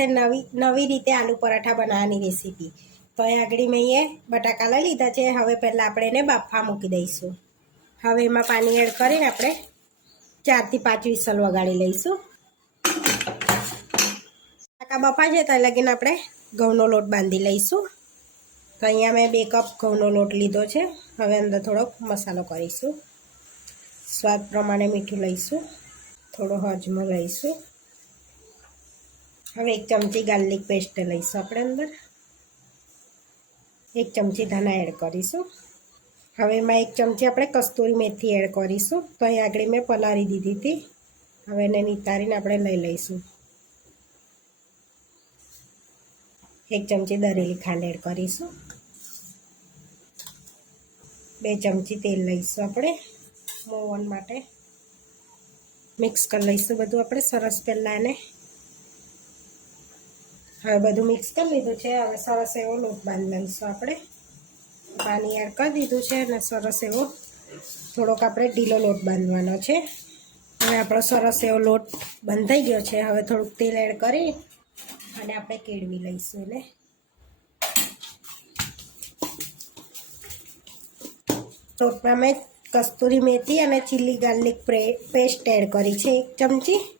તે નવી નવી રીતે આલુ પરાઠા બનાવવાની રેસીપી તો અહીં આગળ મેં એ બટાકા લઈ લીધા છે. હવે પહેલાં આપણે એને બાફા મૂકી દઈશું. હવે એમાં પાણી એડ કરીને આપણે ચારથી પાંચ વિસલ વગાડી લઈશું. બટાકા બફા છે ત્યાં લગીને આપણે ઘઉંનો લોટ બાંધી લઈશું. તો અહીંયા મેં બે કપ ઘઉંનો લોટ લીધો છે. હવે અંદર થોડોક મસાલો કરીશું. સ્વાદ પ્રમાણે મીઠું લઈશું. થોડો હજમો લઈશું. હવે એક ચમચી ગાર્લિક પેસ્ટ લઈશું આપણે અંદર. એક ચમચી ધાણા એડ કરીશું. હવે એમાં એક ચમચી આપણે કસ્તુરી મેથી એડ કરીશું. તો અહીં આગળ મેં પલાળી દીધી હતી. હવે એને નિતારીને આપણે લઈ લઈશું. એક ચમચી દરેલી ખાંડ એડ કરીશું. બે ચમચી તેલ લઈશું આપણે મોવન માટે. મિક્સ કરી લઈશું બધું આપણે સરસ પહેલાં એને. હવે બધું મિક્સ કરી લીધું છે. હવે સરસ એવો લોટ બાંધી લઈશું આપણે. પાણી એડ કરી દીધું છે અને સરસ એવો થોડોક આપણે ઢીલો લોટ બાંધવાનો છે. હવે આપણો સરસ એવો લોટ બંધ થઈ ગયો છે. હવે થોડુંક તેલ એડ કરી અને આપણે કેળવી લઈશું એને. લોટમાં મેં કસ્તુરી મેથી અને ચીલી ગાર્લિક પેસ્ટ એડ કરી છે. એક ચમચી.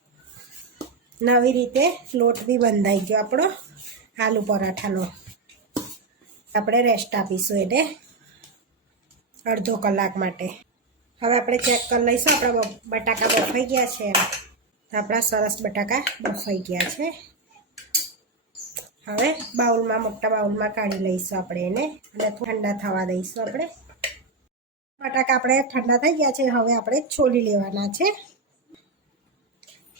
નવી રીતે લોટ બી બંધાઈ ગયો આપણો આલુ પરાઠાનો. આપણે રેસ્ટ આપીશું એને અડધો કલાક માટે. હવે આપણે ચેક કરી લઈશું, આપણા બટાકા બફાઈ ગયા છે આપણા સરસ બટાકા બફાઈ ગયા છે. હવે બાઉલમાં, મોટા બાઉલમાં કાઢી લઈશું આપણે એને અને ઠંડા થવા દઈશું આપણે. બટાકા આપણે ઠંડા થઈ ગયા છે, હવે આપણે છોલી લેવાના છે.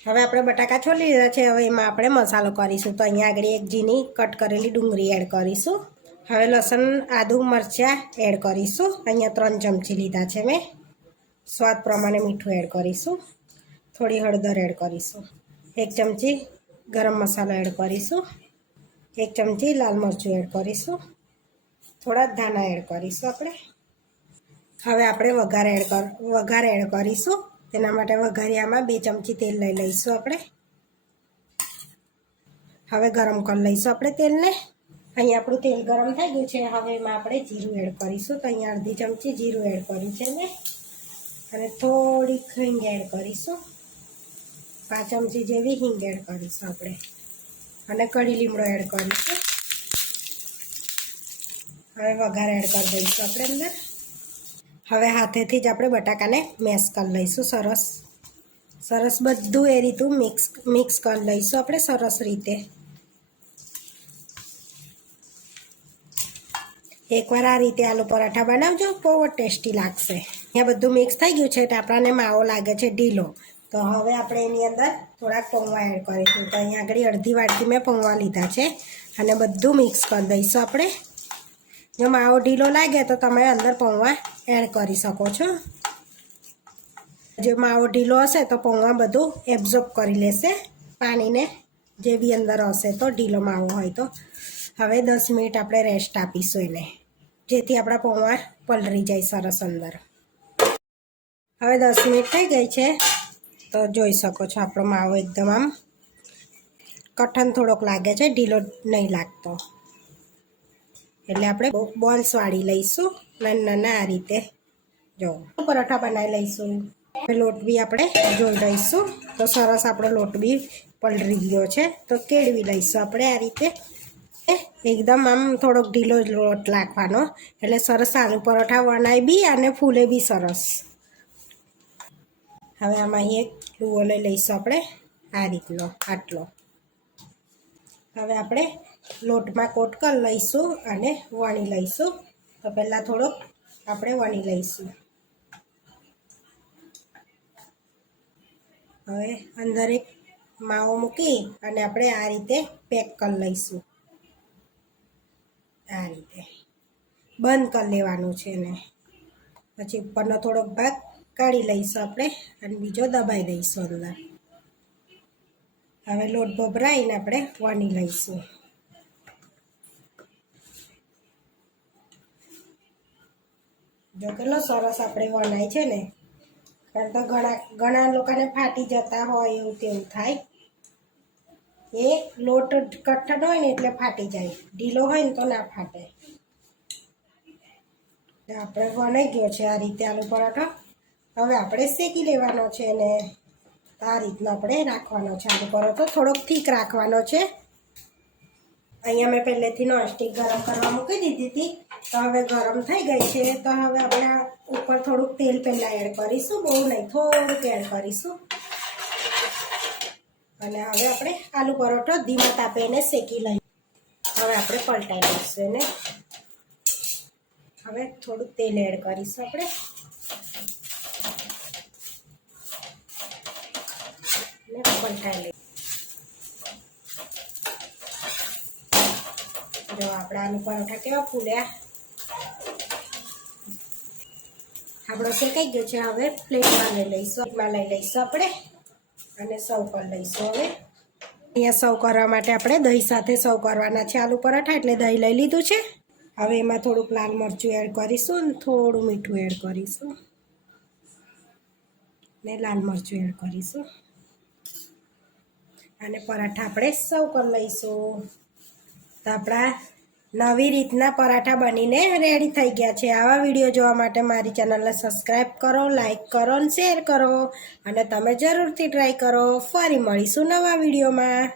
હવે આપણે બટાકા છોલી લીધા છે. હવે એમાં આપણે મસાલો કરીશું. તો અહીંયા આગળ એક ઝીની કટ કરેલી ડુંગળી એડ કરીશું. હવે લસણ, આદુ, મરચાં એડ કરીશું. અહીંયા ત્રણ ચમચી લીધા છે મેં. સ્વાદ પ્રમાણે મીઠું એડ કરીશું. થોડી હળદર એડ કરીશું. એક ચમચી ગરમ મસાલો એડ કરીશું. એક ચમચી લાલ મરચું એડ કરીશું. થોડા ધાણા એડ કરીશું આપણે. હવે આપણે વઘાર એડ કર, વઘાર એડ કરીશું. તેના માટે વઘારિયામાં બે ચમચી તેલ લઈ લઈશું આપણે. હવે ગરમ કરી લઈશું આપણે તેલને. અહીં આપણું તેલ ગરમ થઈ ગયું છે. હવે એમાં આપણે જીરું એડ કરીશું. તો અહીંયા અડધી ચમચી જીરું એડ કર્યું છે મેં. અને થોડીક હિંગ એડ કરીશું. પાંચ ચમચી જેવી હિંગ એડ કરીશું આપણે. અને કઢી લીમડો એડ કરીશું. હવે વઘાર એડ કરી દઈશું આપણે અંદર. હવે હાથેથી જ આપણે બટાકાને મેશ કરી લઈશું, સરસ. સરસ બધું એ રીતું મિક્સ મિક્સ કરી લઈશું આપણે, સરસ રીતે. એકવાર આ રીતે આલુ પરાઠા બનાવજો, બહુ ટેસ્ટી લાગશે. અહીંયા બધું મિક્સ થઈ ગયું છે એટલે આપણાને માવો લાગે છે ઢીલો. તો હવે આપણે એની અંદર થોડાક પૌવા એડ કરીશું. તો અહીંયા આગળ અડધી વાટકી મેં પૌવા લીધા છે. અને બધું મિક્સ કરી દઈશું આપણે. જો માવો ઢીલો લાગે તો તમે અંદર પૌવા એડ કરી શકો છો. જો માવો ઢીલો હશે તો પૌવા બધું એબ્ઝોર્બ કરી લેશે. પાણીને જે બી અંદર હશે તો ઢીલો માવો હોય તો. હવે દસ મિનિટ આપણે રેસ્ટ આપીશું એને. જેથી આપણા પૌવા પલળી જાય સરસ અંદર. હવે દસ મિનિટ થઈ ગઈ છે તો જોઈ શકો છો આપણો માવો એકદમ આમ કઠણ થોડોક લાગે છે, ઢીલો નહીં લાગતો. એટલે આપણે બોલ્સ વાળી લઈશું. નાના નાના આ રીતે. જો, પરોઠા બનાવી લઈશું. લોટ બી આપણે જોઈ લઈશું. તો સરસ આપણો લોટ બી પલળી ગયો છે. તો કેળવી લઈશું આપણે આ રીતે. એકદમ આમ થોડોક ઢીલો લોટ નાખવાનો એટલે સરસ આલુ પરોઠા વણાય બી અને ફૂલે બી સરસ. હવે આમાં એક લુવો લઈ લઈશું આપણે. આ રીતનો, આટલો. હવે આપણે લોટમાં કોટ કરી લઈશું અને વણી લઈશું. તો પહેલાં થોડોક આપણે વણી લઈશું. હવે અંદર એક માવો મૂકી અને આપણે આ રીતે પેક કરી લઈશું. આ રીતે. બંધ કરી લેવાનું છે એને. પછી ઉપરનો થોડોક ભાગ કાઢી લઈશું આપણે અને બીજો દબાઈ દઈશું અંદર. હવે લોટ ભભરાઈને આપણે વણી લઈશું. જો કેટલો સરસ આપણે વણાય છે ને. કારણ તો ઘણા ઘણા લોકોને ફાટી જતા હોય એવું તેવું થાય. એ લોટ કઠણ હોય ને એટલે ફાટી જાય. ઢીલો હોય ને તો ના ફાટે. આપણે વણાઈ ગયો છે આ રીતે આલુ પરાઠો. હવે આપણે શેકી લેવાનો છે ને. આ રીતનો આપણે રાખવાનો છે. આલુ તો થોડોક થીક રાખવાનો છે. અહીંયા મેં પહેલેથી નોનસ્ટિક ગરમ કરવા મૂકી દીધી હતી. તો હવે ગરમ થઈ ગઈ છે. તો હવે આપણે ઉપર થોડુંક તેલ પહેલાં એડ કરીશું. બહુ નહીં, થોડુંક એડ કરીશું. અને હવે આપણે આલુ પરોઠો ધીમા તાપે એને શેકી લઈએ. હવે આપણે પલટાઈ લઈશું એને. હવે થોડુંક તેલ એડ કરીશું આપણે ને પલટાઈ લઈએ. જો આપણા આલુ પરોઠા કેવા ફૂલ્યા. આપણો શેકાઈ ગયો છે, હવે પ્લેટમાં લઈ લઈશું. પ્લેટમાં લઈ લઈશું આપણે અને સર્વ કરી લઈશું હવે. અહીંયા સર્વ કરવા માટે આપણે દહીં સાથે સર્વ કરવાના છે આલુ પરાઠા, એટલે દહીં લઈ લીધું છે. હવે એમાં થોડુંક લાલ મરચું એડ કરીશું અને થોડું મીઠું એડ કરીશું. ને લાલ મરચું એડ કરીશું. અને પરાઠા આપણે સર્વ કરી લઈશું. તો આપણા નવી રીતના પરાઠા બનીને રેડી થઈ ગયા છે. આવા વીડિયો જોવા માટે મારી ચેનલને સબસ્ક્રાઈબ કરો લાઈક કરો અને શેર કરો. અને તમે જરૂરથી ટ્રાય કરો. ફરી મળીશું નવા વિડીયોમાં